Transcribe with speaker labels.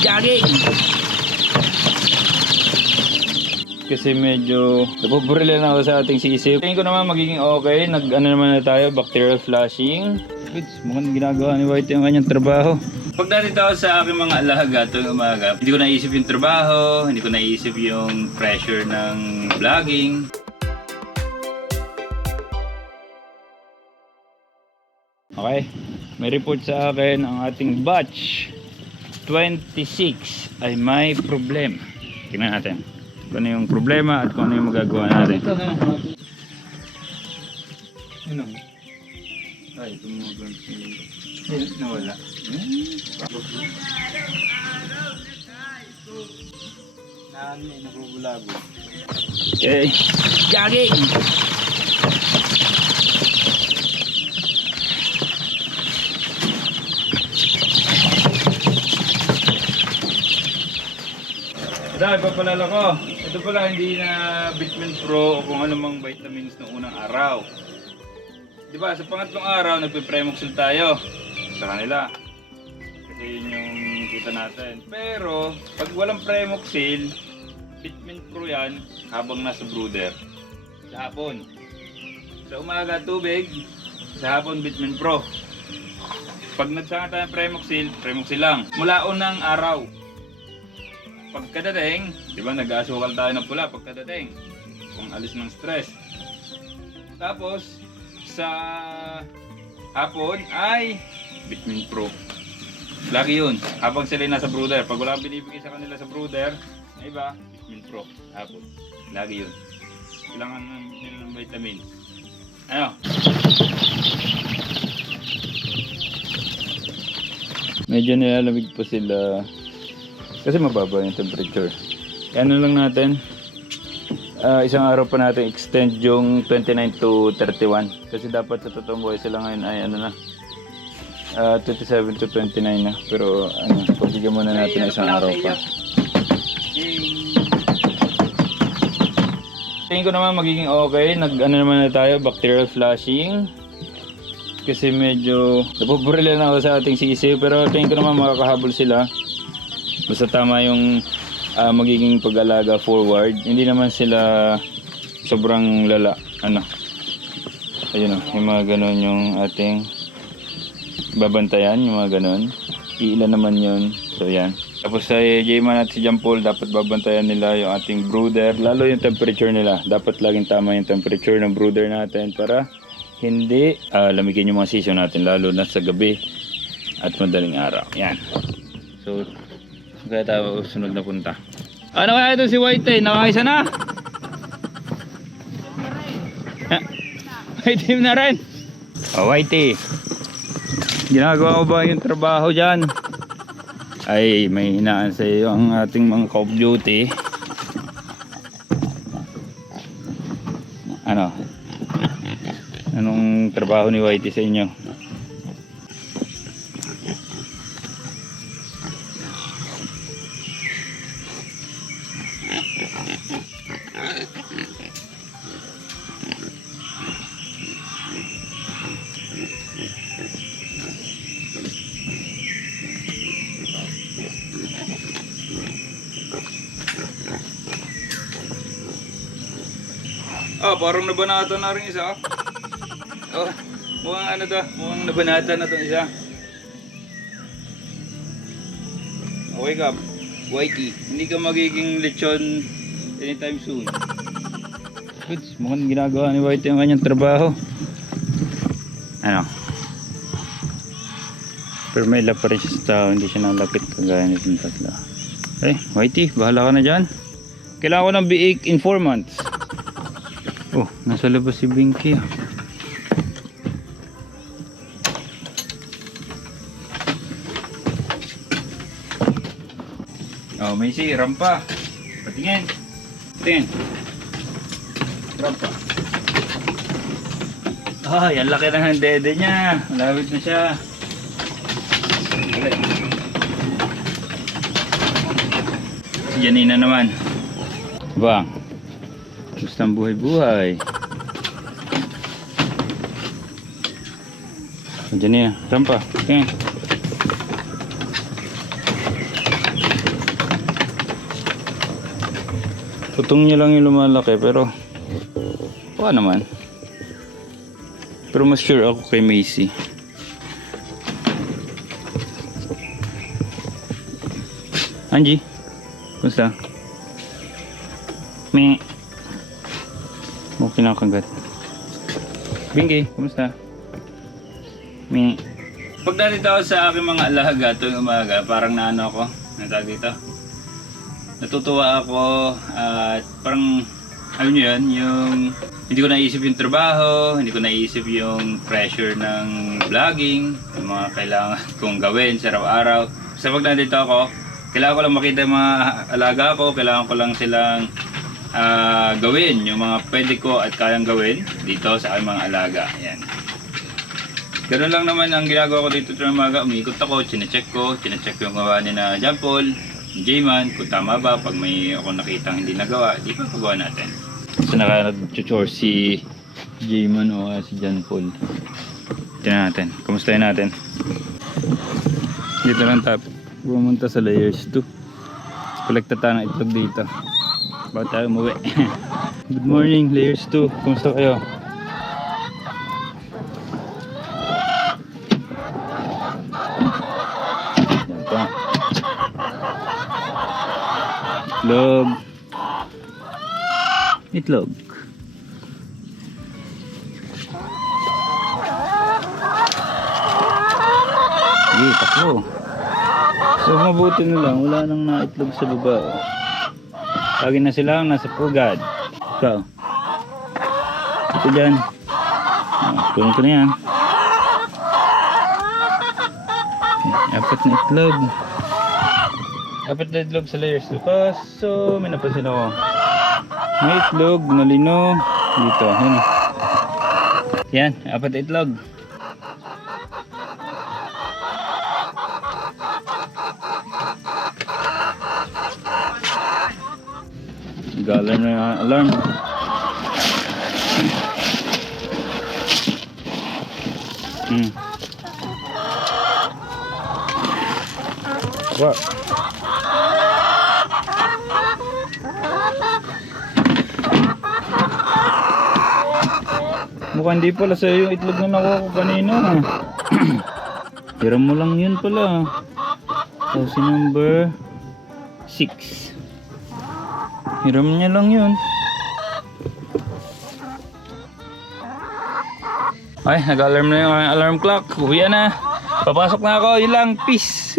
Speaker 1: Jogging! Kasi medyo nabuburila na ako sa ating sisip. Tingin ko naman magiging okay. Nag ano naman na tayo, bacterial flushing. Goods, mukhang ginagawa ni Whitey ang kanyang trabaho. Pagdating ako sa aking mga alaga tuwing umaga, hindi ko naisip yung trabaho, hindi ko naisip yung pressure ng vlogging. Okay, may report sa akin ang ating batch 26 ay may problema. Tingnan natin kung ano yung problema at kung ano yung magagawa natin. Ano? Ay, tumugon. Ay, nawala. Nani, nabubulago. Okay. Jogging! Dahil papalala ko, ito pala hindi na Vitamin Pro o kung anumang vitamins ng unang araw. Di ba, sa pangatlong araw, nagpe-premoxil tayo sa kanila. Kasi yun yung kita natin. Pero, pag walang premoxil, vitamin pro yan habang nasa brooder. Sa hapon. Sa umaga, tubig. Sa hapon, vitamin pro. Pag nagsanga tayo ng premoxil, premoxil lang. Mula unang araw. Pagkadating, di ba nag-aasukal tayo ng pula pagkadating. Kung alis ng stress. Tapos, sa hapon ay vitamin pro. Lagi yun. Habang sila nasa brooder. Pag wala binibigay sa kanila sa brooder, na iba, vitamin pro. Hapon. Lagi yun. Kailangan ng- nila ng vitamin. Ano? Medyo nilalamig pa sila kasi mababa yung temperature. Ano lang natin, ah, isang araw pa natin extend yung 29 to 31. Kasi dapat sa totoong buhay sila ngayon ay ano na, ah, 27 to 29 na. Pero ano, pagbigyan muna natin ng isang araw pa. Tingin ko naman magiging okay. Nag ano naman na tayo, bacterial flushing. Kasi medyo nabuburila na ako sa ating sisi. Pero tingin ko naman makakahabol sila. Basta tama yung ah, magiging pag-alaga forward. Hindi naman sila sobrang lala. Ano? Ayun o, yung mga ganun yung ating babantayan, yung mga ganun. Iilan naman yun. So yan. Tapos sa J-Man at si Paul, dapat babantayan nila yung ating brooder. Lalo yung temperature nila. Dapat laging tama yung temperature ng brooder natin para hindi ah, lamigin yung mga season natin. Lalo na sa gabi at madaling araw. Yan. So, kaya tayo sunod na punta. Ano kaya ito si Whitey? Nakakaisa na? May team na rin. Oh, Whitey. Ginagawa ko ba yung trabaho dyan? Ay, may hinaan sa iyo ang ating mga Call of Duty. Ano? Anong trabaho ni Whitey sa inyo? Ah, parang nabanata na rin isa. Oh, mukhang ano to, mukhang nabanata na tong isa. Oh, wake up, Whitey. Hindi ka magiging lechon anytime soon. Goods, mukhang ginagawa ni Whitey ang kanyang trabaho. Ano? Pero may lap pa rin siya sa tao, hindi siya nalapit kagaya nitong tatlo. Eh, Whitey, bahala ka na dyan. Kailangan ko ng biik in 4 months. Oh, nasa labas si Binky ah. Oh, may si rampa. Patingin. Patingin. Rampa. Ay, ang laki ng dede niya. Malapit na siya. Dali. Si Janina naman. Bang. Gusto ang buhay-buhay. Niya. Rampa. Tingin. Tutong niya lang yung lumalaki pero baka naman. Pero mas sure ako kay Macy. Angie, kumusta? Me. Okay na kagat. Bingi, kumusta? Me. Pag dito ako sa aking mga alaga tuwing umaga, parang naano ako, natag dito. Natutuwa ako at parang, alam nyo yun, yung hindi ko naisip yung trabaho, hindi ko naisip yung pressure ng vlogging, yung mga kailangan kong gawin sa araw-araw. Sa pag nandito ako, kailangan ko lang makita yung mga alaga ko, kailangan ko lang silang ah, gawin yung mga pwede ko at kayang gawin dito sa aking mga alaga. Ayan. Ganun lang naman ang ginagawa ko dito sa umaga. Umikot ako, chinecheck ko, chinecheck ko yung gawa ni na John Paul, J-Man, kung tama ba, pag may ako nakita hindi nagawa, di pa pagawa natin. So naka nag-tutor si J-Man o ah, si John Paul. Tignan natin, kamustahin natin. Dito lang tap, pumunta sa layers 2. Kolekta tayo ng itlog dito. Bago tayo umuwi. Good morning, layers 2. Kumusta kayo? Itlog. Itlog. Sige, takbo. So mabuti na lang, wala nang naitlog sa baba. oh. Lagi na sila ang nasa pugad. Ikaw. Ito dyan. Ah, Kunin ko na yan. Apat na itlog. Apat na itlog sa layers. Kaso, may napansin ako. May itlog na lino. Dito. Yan. Yan, apat na itlog. Galan na yung alarm. Hmm. What? Mukhang hindi pala sa'yo yung itlog na nakuha ko kanina. Hiram mo lang yun pala. Kasi number 6. Hiram niya lang yun. Ay, nag-alarm na yung alarm clock. Uwi na. Papasok na ako. Yun lang. Peace.